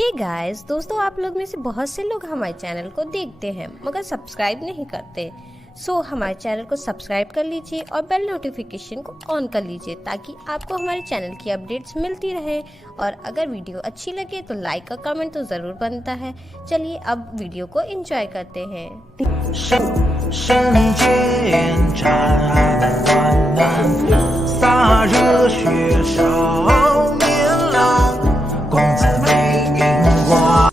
Hey guys दोस्तों, आप लोग में से बहुत से लोग हमारे चैनल को देखते हैं मगर सब्सक्राइब नहीं करते। हमारे चैनल को सब्सक्राइब कर लीजिए और बेल नोटिफिकेशन को ऑन कर लीजिए ताकि आपको हमारे चैनल की अपडेट्स मिलती रहे। और अगर वीडियो अच्छी लगे तो लाइक और कमेंट तो ज़रूर बनता है। चलिए अब वीडियो को एंजॉय करते हैं। 圣剑斩万难，洒热血少年郎，公子美名挂。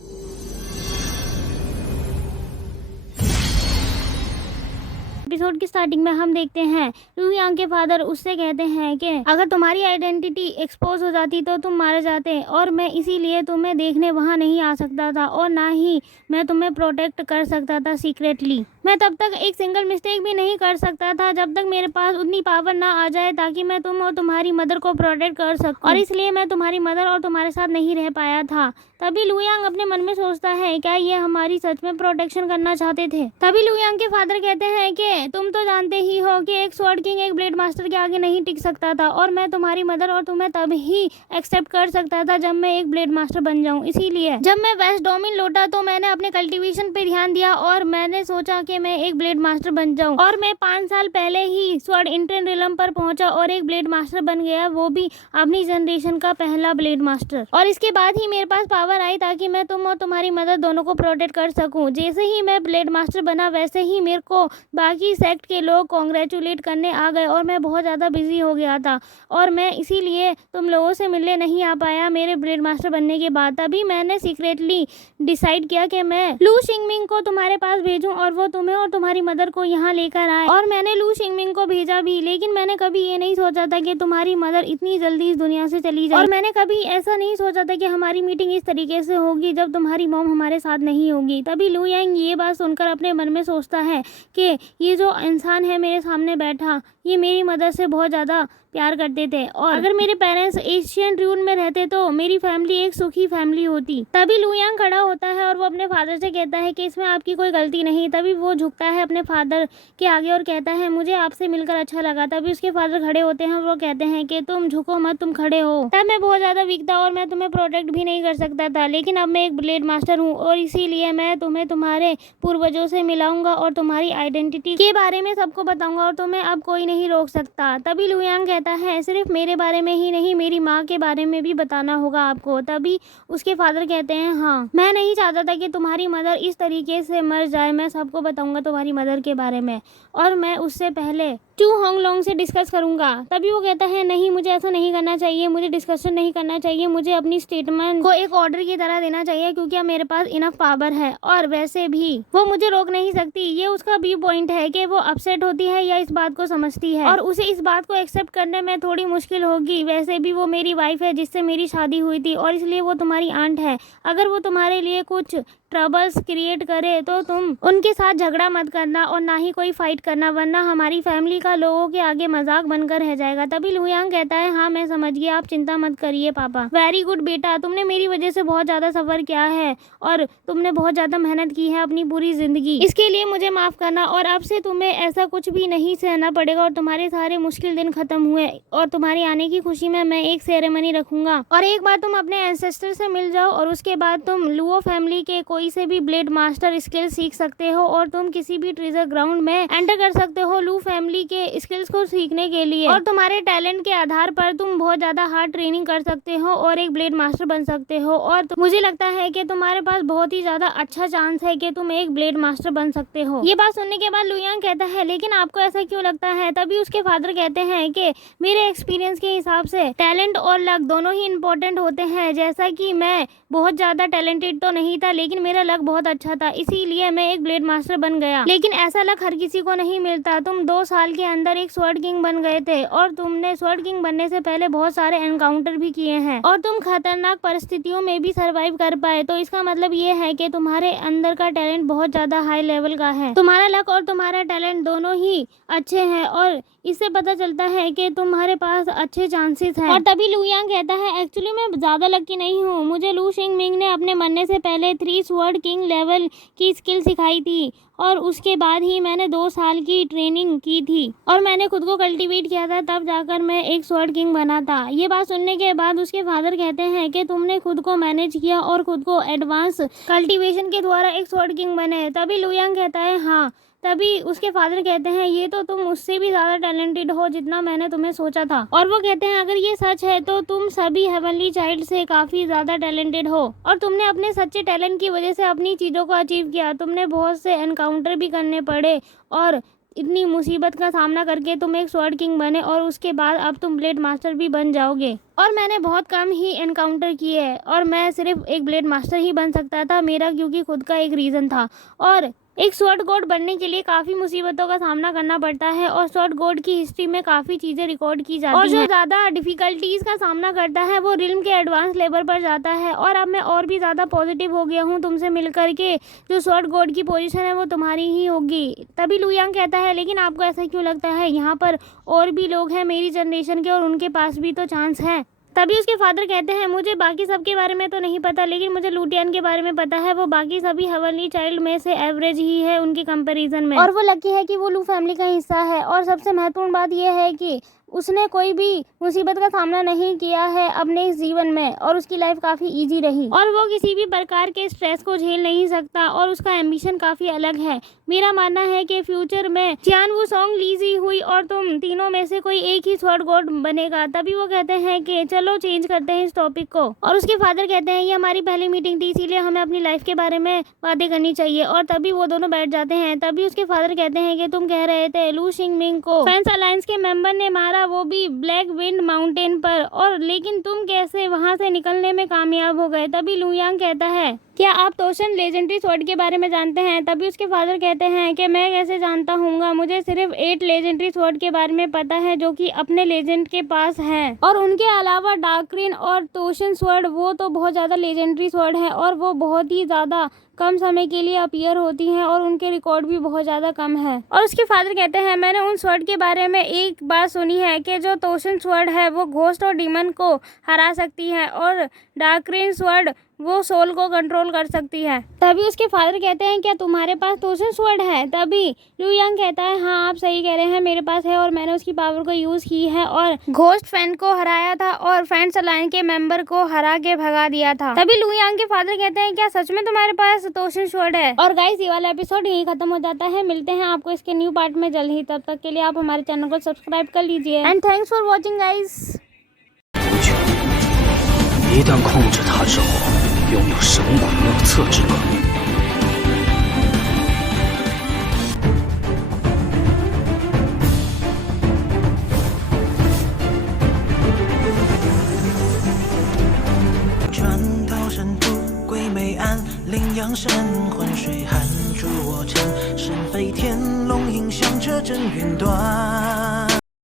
एपिसोड की स्टार्टिंग में हम देखते हैं लू यांग के फादर उससे कहते हैं कि अगर तुम्हारी आइडेंटिटी एक्सपोज हो जाती तो तुम मारे जाते और मैं इसीलिए तुम्हें देखने वहां नहीं आ सकता था और ना ही मैं तुम्हें प्रोटेक्ट कर सकता था सीक्रेटली। मैं तब तक एक सिंगल मिस्टेक भी नहीं कर सकता था जब तक मेरे पास उतनी पावर ना आ जाए ताकि मैं तुम और तुम्हारी मदर को प्रोटेक्ट कर सकूं, और इसलिए मैं तुम्हारी मदर और तुम्हारे साथ नहीं रह पाया था। तभी लू यांग अपने मन में सोचता है क्या ये हमारी सच में प्रोटेक्शन करना चाहते थे। तभी लू यांग के फादर कहते हैं कि तुम तो जानते ही हो कि एक स्वॉर्ड किंग एक ब्लेड मास्टर के आगे नहीं टिक सकता था और मैं तुम्हारी मदर और तुम्हें तब ही एक्सेप्ट कर सकता था जब मैं एक ब्लेड मास्टर बन जाऊं। इसीलिए जब मैं वेस्ट डोमिन लौटा तो मैंने अपने कल्टीवेशन पे ध्यान दिया और मैंने सोचा कि मैं एक ब्लेड मास्टर बन जाऊं, और मैं 5 साल पहले ही स्वॉर्ड इंटर्न रिलम पर पहुंचा और एक ब्लेड मास्टर बन गया, वो भी अपनी जनरेशन का पहला ब्लेड मास्टर। और इसके बाद ही मेरे पास पावर आई ताकि मैं तुम और तुम्हारी मदर दोनों को प्रोटेक्ट कर सकूं। जैसे ही मैं ब्लेड मास्टर बना वैसे ही मेरे को बाकी सेक्ट के लोग कॉन्ग्रेचुलेट करने आ गए और मैं बहुत ज़्यादा बिजी हो गया था और मैं इसीलिए तुम लोगों से मिलने नहीं आ पाया मेरे ब्लेड मास्टर बनने के बाद। तभी मैंने सीक्रेटली डिसाइड किया कि मैं लू शिंगमिंग को तुम्हारे पास भेजूं और वो तुम्हें और तुम्हारी मदर को यहाँ लेकर आए, और मैंने लू शिंगमिंग को भेजा भी। लेकिन मैंने कभी ये नहीं सोचा था कि तुम्हारी मदर इतनी जल्दी इस दुनिया से चली जाए, और मैंने कभी ऐसा नहीं सोचा था कि हमारी मीटिंग इस तरीके से होगी जब तुम्हारी मॉम हमारे साथ नहीं होगी। तभी लू यांग ये बात सुनकर अपने मन में सोचता है कि ये जो इंसान है मेरे सामने बैठा, ये मेरी मदर से बहुत ज़्यादा प्यार करते थे, और अगर मेरे पेरेंट्स एशियन ड्यून में रहते तो मेरी फैमिली एक सुखी फैमिली होती। तभी लू यांग खड़ा होता है और वो अपने फादर से कहता है कि इसमें आपकी कोई गलती नहीं। तभी वो झुकता है अपने फादर के आगे और कहता है मुझे आपसे मिलकर अच्छा लगा। तभी उसके फादर खड़े होते हैं और वो कहते हैं कि तुम झुको मत, तुम खड़े हो। तब मैं बहुत ज़्यादा वीक था और मैं तुम्हें प्रोटेक्ट भी नहीं कर सकता था, लेकिन अब मैं एक ब्लेड मास्टर हूँ और इसीलिए मैं तुम्हें तुम्हारे पूर्वजों से मिलाऊंगा और तुम्हारी आइडेंटिटी के बारे में सबको बताऊंगा और तुम्हें अब कोई नहीं रोक सकता। तभी लू यांग कहता है सिर्फ मेरे बारे में ही नहीं, मेरी माँ के बारे में भी बताना होगा आपको। तभी उसके फादर कहते हैं हाँ, मैं नहीं चाहता था कि तुम्हारी मदर इस तरीके से मर जाए, मैं सबको बताऊंगा तुम्हारी मदर के बारे में और मैं उससे पहले चू होंगलोंग से डिस्कस करूंगा। तभी वो कहता है नहीं, मुझे ऐसा नहीं करना चाहिए, मुझे डिस्कशन नहीं करना चाहिए, मुझे अपनी स्टेटमेंट को एक ऑर्डर की तरह देना चाहिए क्योंकि अब मेरे पास इनफ पावर है और वैसे भी वो मुझे रोक नहीं सकती। ये उसका व्यू पॉइंट है कि वो अपसेट होती है या इस बात को समझती है और उसे इस बात को एक्सेप्ट करने में थोड़ी मुश्किल होगी। वैसे भी वो मेरी वाइफ है जिससे मेरी शादी हुई थी और इसलिए वो तुम्हारी आंट है। अगर वो तुम्हारे लिए कुछ ट्रबल्स क्रिएट करे तो तुम उनके साथ झगड़ा मत करना और ना ही कोई फाइट करना, वरना हमारी फैमिली का लोगों के आगे मजाक बनकर रह जाएगा। तभी लू यांग कहता है हाँ मैं समझ गया, आप चिंता मत करिए पापा। वेरी गुड बेटा, तुमने मेरी वजह से बहुत ज्यादा सफर किया है और तुमने बहुत ज्यादा मेहनत की है अपनी पूरी जिंदगी, इसके लिए मुझे माफ करना और अब से तुम्हें ऐसा कुछ भी नहीं सहना पड़ेगा और तुम्हारे सारे मुश्किल दिन खत्म हुए और तुम्हारे आने की खुशी में मैं एक सेरेमनी रखूंगा और एक बार तुम अपने एंसेस्टर से मिल जाओ और उसके बाद तुम लुओ फैमिली के कोई से भी ब्लेड मास्टर स्किल सीख सकते हो और तुम किसी भी ट्रेजर ग्राउंड में एंटर कर सकते हो लू फैमिली के स्किल्स को सीखने के लिए, और तुम्हारे टैलेंट के आधार पर तुम बहुत ज्यादा हार्ड ट्रेनिंग कर सकते हो और एक ब्लेड मास्टर बन सकते हो। और मुझे लगता है कि तुम्हारे पास बहुत ही ज्यादा अच्छा चांस है कि तुम एक ब्लेड मास्टर बन सकते हो। ये बात सुनने के बाद लू यांग कहता है लेकिन आपको ऐसा क्यों लगता है। तभी उसके फादर कहते हैं कि मेरे एक्सपीरियंस के हिसाब से टैलेंट और लक दोनों ही इम्पोर्टेंट होते हैं। जैसा कि मैं बहुत ज्यादा टैलेंटेड तो नहीं था लेकिन मेरा लक बहुत अच्छा था, इसीलिए मैं एक ब्लेड मास्टर बन गया। लेकिन ऐसा लक हर किसी को नहीं मिलता। तुम 2 साल के अंदर एक स्वॉर्ड किंग बन गए थे और तुमने स्वॉर्ड किंग बनने से पहले बहुत सारे एनकाउंटर भी किए हैं और तुम खतरनाक परिस्थितियों में भी सरवाइव कर पाए। तो इसका मतलब ये है कि तुम्हारे अंदर का टैलेंट बहुत ज्यादा हाई लेवल का है। तुम्हारा लक और तुम्हारा टैलेंट दोनों ही अच्छे हैं और इससे पता चलता है कि तुम्हारे पास अच्छे चांसेस हैं। और तभी लू यांग कहता है एक्चुअली मैं ज्यादा लकी नहीं हूँ, मुझे लू शिंगमिंग ने अपने मरने से पहले 3 स्वॉर्ड किंग लेवल की स्किल सिखाई थी और उसके बाद ही मैंने 2 साल की ट्रेनिंग की थी और मैंने खुद को कल्टीवेट किया था, तब जाकर मैं एक स्वॉर्ड किंग बना था। ये बात सुनने के बाद उसके फादर कहते हैं कि तुमने खुद को मैनेज किया और खुद को एडवांस कल्टीवेशन के द्वारा एक स्वॉर्ड किंग बने। तभी लू यांग कहता है हाँ। तभी उसके फादर कहते हैं ये तो तुम उससे भी ज़्यादा टैलेंटेड हो जितना मैंने तुम्हें सोचा था। और वो कहते हैं अगर ये सच है तो तुम सभी हेवनली चाइल्ड से काफ़ी ज़्यादा टैलेंटेड हो और तुमने अपने सच्चे टैलेंट की वजह से अपनी चीज़ों को अचीव किया। तुमने बहुत से एनकाउंटर भी करने पड़े और इतनी मुसीबत का सामना करके तुम एक स्वॉर्ड किंग बने और उसके बाद अब तुम ब्लेड मास्टर भी बन जाओगे। और मैंने बहुत कम ही एनकाउंटर किए हैं और मैं सिर्फ एक ब्लेड मास्टर ही बन सकता था, मेरा क्योंकि खुद का एक रीज़न था। और एक स्वॉर्ड गॉड बनने के लिए काफ़ी मुसीबतों का सामना करना पड़ता है और स्वॉर्ड गॉड की हिस्ट्री में काफ़ी चीज़ें रिकॉर्ड की जाती हैं और जो ज़्यादा डिफ़िकल्टीज़ का सामना करता है वो रिल्म के एडवांस लेवल पर जाता है। और अब मैं और भी ज़्यादा पॉजिटिव हो गया हूँ तुमसे मिलकर के, जो स्वॉर्ड गॉड की पोजीशन है वो तुम्हारी ही होगी। तभी लू यांग कहता है लेकिन आपको ऐसा क्यों लगता है, यहाँ पर और भी लोग हैं मेरी जनरेशन के और उनके पास भी तो चांस है। तभी उसके फादर कहते हैं मुझे बाकी सब के बारे में तो नहीं पता, लेकिन मुझे लू टियान के बारे में पता है। वो बाकी सभी हेवनली चाइल्ड में से एवरेज ही है उनकी कंपैरिजन में और वो लकी है कि वो लू फैमिली का हिस्सा है। और सबसे महत्वपूर्ण बात यह है कि उसने कोई भी मुसीबत का सामना नहीं किया है अपने इस जीवन में और उसकी लाइफ काफ़ी इजी रही और वो किसी भी प्रकार के स्ट्रेस को झेल नहीं सकता और उसका एम्बिशन काफ़ी अलग है। मेरा मानना है कि फ्यूचर में चियान वू सॉन्ग लीजी हुई और तुम तीनों में से कोई एक ही स्वॉर्ड गॉड बनेगा। तभी वो कहते हैं कि चलो चेंज करते हैं इस टॉपिक को और उसके फादर कहते हैं ये हमारी पहली मीटिंग थी इसीलिए हमें अपनी लाइफ के बारे में बातें करनी चाहिए। और तभी वो दोनों बैठ जाते हैं। तभी उसके फादर कहते हैं कि तुम कह रहे थे लू शिंगमिंग को फैंस अलायंस के मेंबर ने मारा, वो भी ब्लैक विंड माउंटेन पर, और लेकिन तुम कैसे वहां से निकलने में कामयाब हो गए। तभी लू यांग कहता है क्या आप तोशन लेजेंडरी स्वॉर्ड के बारे में जानते हैं। तभी उसके फादर कहते हैं कि मैं कैसे जानता हूँगा, मुझे सिर्फ 8 लेजेंडरी स्वॉर्ड के बारे में पता है जो कि अपने लेजेंड के पास है और उनके अलावा डार्करीन और तोशन स्वॉर्ड वो तो बहुत ज़्यादा लेजेंडरी स्वॉर्ड है और वो बहुत ही ज़्यादा कम समय के लिए अपीयर होती हैं और उनके रिकॉर्ड भी बहुत ज़्यादा कम है। और उसके फादर कहते हैं मैंने उन स्वॉर्ड के बारे में एक बात सुनी है कि जो तोशन स्वॉर्ड है वो घोस्ट और डीमन को हरा सकती है और डार्करीन स्वॉर्ड वो सोल को कंट्रोल कर सकती है। तभी उसके फादर कहते हैं क्या तुम्हारे पास तोशन स्वॉर्ड है। तभी लू यांग कहता है हाँ आप सही कह रहे हैं, मेरे पास है और मैंने उसकी पावर को यूज़ की है और घोस्ट फैन को हराया था और फैंस अलायंस के मेंबर को हरा के भगा दिया था। तभी लू यांग के फादर कहते हैं क्या सच में तुम्हारे पास तोशन स्वॉर्ड है। और गाइस ये वाला एपिसोड यही खत्म हो जाता है। मिलते हैं आपको इसके न्यू पार्ट में जल्द ही, तब तक के लिए आप हमारे चैनल को सब्सक्राइब कर लीजिए एंड थैंक्स फॉर वॉचिंग गाइस।一旦控制它之后，拥有神鬼莫测之能力。船头深处归梅岸，羚羊神浑水寒，助我乘，身飞天龙影响彻真云端。